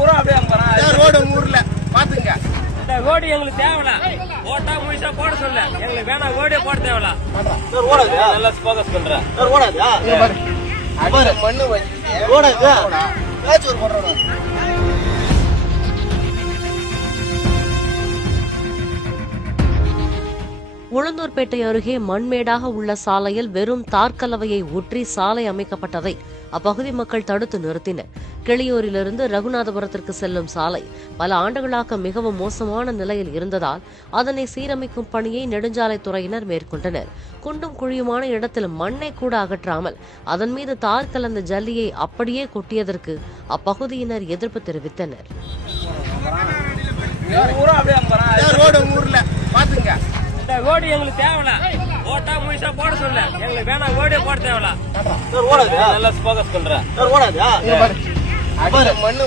ஊரா அப்படியே போறான் ரோடு ஊர்ல பாத்துங்க. இந்த ரோடு எங்களுக்கு தேவையில்ல. ஓட்டா முழுசா போட சொல்ல எங்களுக்கு வேணாம். ரோடே போட தேவையில்ல. நல்லா ஃபோக்கஸ் பண்றேன். மண்ணு உளுந்தூர்பேட்டை அருகே மண்மேடாக உள்ள சாலையில் வெறும் தார்கலவையை ஊற்றி சாலை அமைக்கப்பட்டதை அப்பகுதி மக்கள் தடுத்து நிறுத்தினர். கிளியூரிலிருந்து ரகுநாதபுரத்திற்கு செல்லும் சாலை பல ஆண்டுகளாக மிகவும் மோசமான நிலையில் இருந்ததால் அதனை சீரமைக்கும் பணியை நெடுஞ்சாலைத்துறையினர் மேற்கொண்டனர். குண்டும் குழியுமான இடத்தில் மண்ணை கூட அகற்றாமல் அதன் மீது தார் கலந்த ஜல்லியை அப்படியே கொட்டியதற்கு அப்பகுதியினர் எதிர்ப்பு தெரிவித்தனர். இந்த ரோடு எங்களுக்கு தேவையில்ல. ஓட்டா முழுசா போட சொல்ல எங்களுக்கு வேணாம். ரோடே போட தேவையில்ல. நல்லா ஃபோக்கஸ் பண்றேன். மண்ணு